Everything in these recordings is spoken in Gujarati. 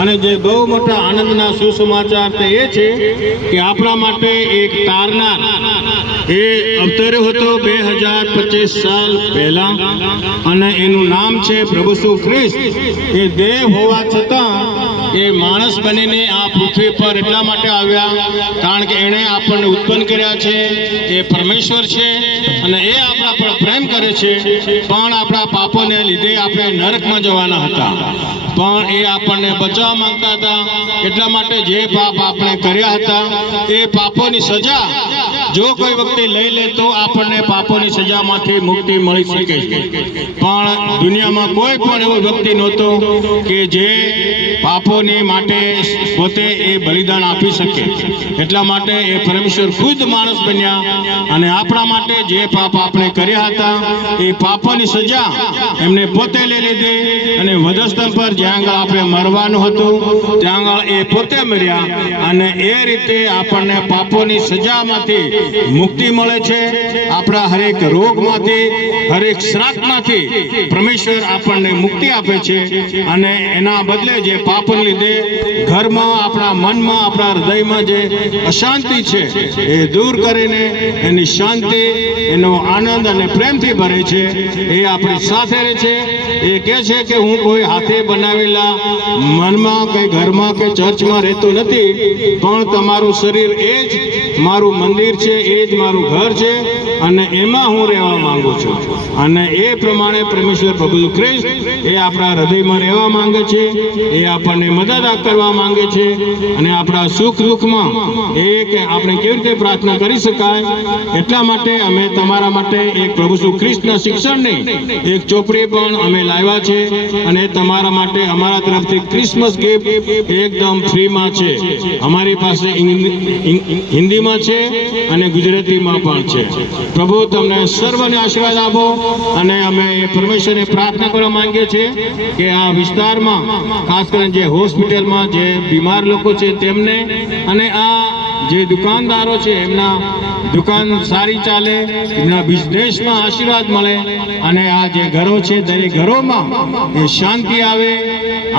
અને જે બહુ મોટા આનંદના સુસમાચાર તે એ છે કે આપણા માટે એક તારનાર એ અવતર્યો હતો 2025 સાલ પહેલા, અને એનું નામ છે પ્રભુ ઈસુ ખ્રિસ્ત। એ દેવ હોવા છતાં એ માણસ બનીને આ પૃથ્વી પર એટલા માટે આવ્યા કારણ કે એણે આપણને ઉત્પન્ન કર્યા છે। એ પરમેશ્વર છે અને એ આપણા પર પ્રેમ કરે છે, પણ આપણા પાપોને લીધે આપણે નરકમાં જવાના હતા, પણ એ આપણને બચાવવા માંગતા હતા। એટલા માટે જે પાપ આપણે કર્યા હતા એ પાપોની સજા જો કોઈ વ્યક્તિ લઈ લે તો આપણને પાપોની સજામાંથી મુક્તિ મળી શકે છે, પણ દુનિયામાં કોઈ પણ એવો વ્યક્તિ નહોતો કે જે પાપોની માટે પોતે એ બલિદાન આપી શકે। એટલા માટે એ પરમેશ્વર ખુદ માણસ બન્યા અને આપણા માટે જે પાપ આપણે કર્યા હતા એ પાપોની સજા એમને પોતે લઈ લીધી, અને વધસ્તંભ પર જ્યાં આગળ આપણે મરવાનું હતું ત્યાં આગળ એ પોતે મર્યા, અને એ રીતે આપણને પાપોની સજામાંથી મુક્તિ મળે છે। આપણા હરેક રોગમાંથી, હરેક શ્રાપમાંથી પરમેશ્વર આપણને મુક્તિ આપે છે, અને એના બદલે જે પાપને લીધે ઘરમાં, આપણા મનમાં, આપણા હૃદયમાં જે અશાંતિ છે એ દૂર કરીને એની શાંતિ, એનો આનંદ અને પ્રેમથી ભરે છે। એ આપણી સાથે રહે છે। એ કહે છે કે હું કોઈ હાથે બનાવેલા મનમાં કે ઘરમાં કે ચર્ચમાં રહેતો નથી, પણ તમારું શરીર એ જ મારું મંદિર છે, એ જ મારું ઘર છે, અને એમાં હું રહેવા માંગુ છું। અને એ પ્રમાણે પરમેશ્વર પ્રભુ ખ્રિસ્ત એ આપણા હૃદયમાં રહેવા માંગે છે, એ આપણને મદદ કરવા માંગે છે, અને આપણા સુખ દુઃખમાં એ કે આપણે કેવી રીતે પ્રાર્થના કરી શકાય એટલા માટે અમે તમારા માટે એક પ્રભુ ઈસુ ખ્રિસ્તના શિક્ષણની એક ચોપડી પણ અમે લાવ્યા છે, અને તમારા માટે અમારા તરફથી ક્રિસમસ ગિફ્ટ એકદમ ફ્રીમાં છે। અમારી પાસે હિન્દીમાં છે અને ગુજરાતીમાં પણ છે। પ્રભુ તમને સર્વને આશીર્વાદ આપો, અને અમે પરમેશ્વરને પ્રાર્થના કરવા માંગીએ છીએ કે આ વિસ્તારમાં ખાસ કરીને જે હોસ્પિટલમાં જે બીમાર લોકો છે તેમને, અને આ જે દુકાનદારો છે એમના દુકાન સારી ચાલે, એમના બિઝનેસમાં આશીર્વાદ મળે, અને આ જે ઘરો છે દરેક ઘરોમાં એ શાંતિ આવે,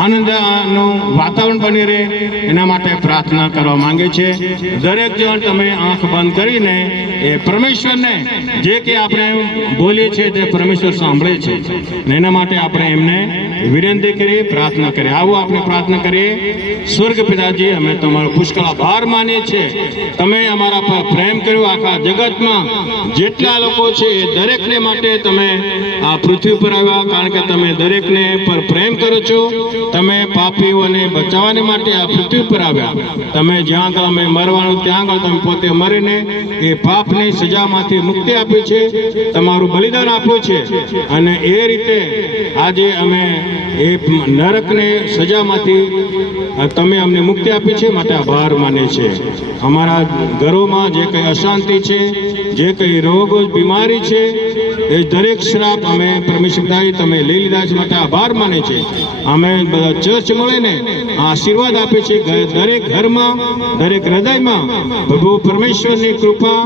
આનંદનું વાતાવરણ બની રહે, એના માટે પ્રાર્થના કરવા માંગે છે। દરેક જણ તમે આંખ બંધ કરીને એ પરમેશ્વરને જે કે આપણે બોલીએ છીએ તે પરમેશ્વર સાંભળે છે, ને એના માટે આપણે એમને વિનંતી કરીએ, પ્રાર્થના કરીએ। આવો આપણે પ્રાર્થના કરીએ। સ્વર્ગ પિતાજી, અમે તમારો પુષ્કળ આભાર માનીએ છીએ, તમે અમારા પર પ્રેમ કર્યો। આખા જગતમાં જેટલા લોકો છે એ દરેકને માટે તમે આ પૃથ્વી પર આવ્યા, કારણ કે તમે દરેકને પર પ્રેમ કરો છો। તમે પાપીઓને બચાવવાને માટે આ પૃથ્વી પર આવ્યા। તમે જ્યાં આગળ અમે મરવાનું ત્યાં આગળ તમે પોતે મરીને એ પાપની સજામાંથી મુક્તિ આપી છે, તમારું બલિદાન આપ્યું છે, અને એ રીતે આજે અમે એ નરકને સજામાંથી તમે અમને મુક્તિ આપી છે, માટે આભાર માને છે। અમારા ઘરોમાં જે કંઈ અશાંતિ છે, જે કંઈ રોગો બીમારી છે, એ દરેક શ્રાપ અમે પરમેશ્વર તમે લઈ લીધા છે, માટે આભાર માને છે। અમે બધા ચર્ચ મળીને આશીર્વાદ આપે છે, દરેક ઘરમાં, દરેક હૃદયમાં પ્રભુ પરમેશ્વરની કૃપા,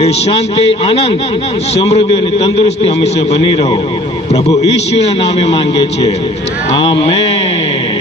એ શાંતિ, આનંદ, સમૃદ્ધિ અને તંદુરસ્તી હંમેશા બની રહો। પ્રભુ ઈશ્વરના નામે માંગે છે, આમેન।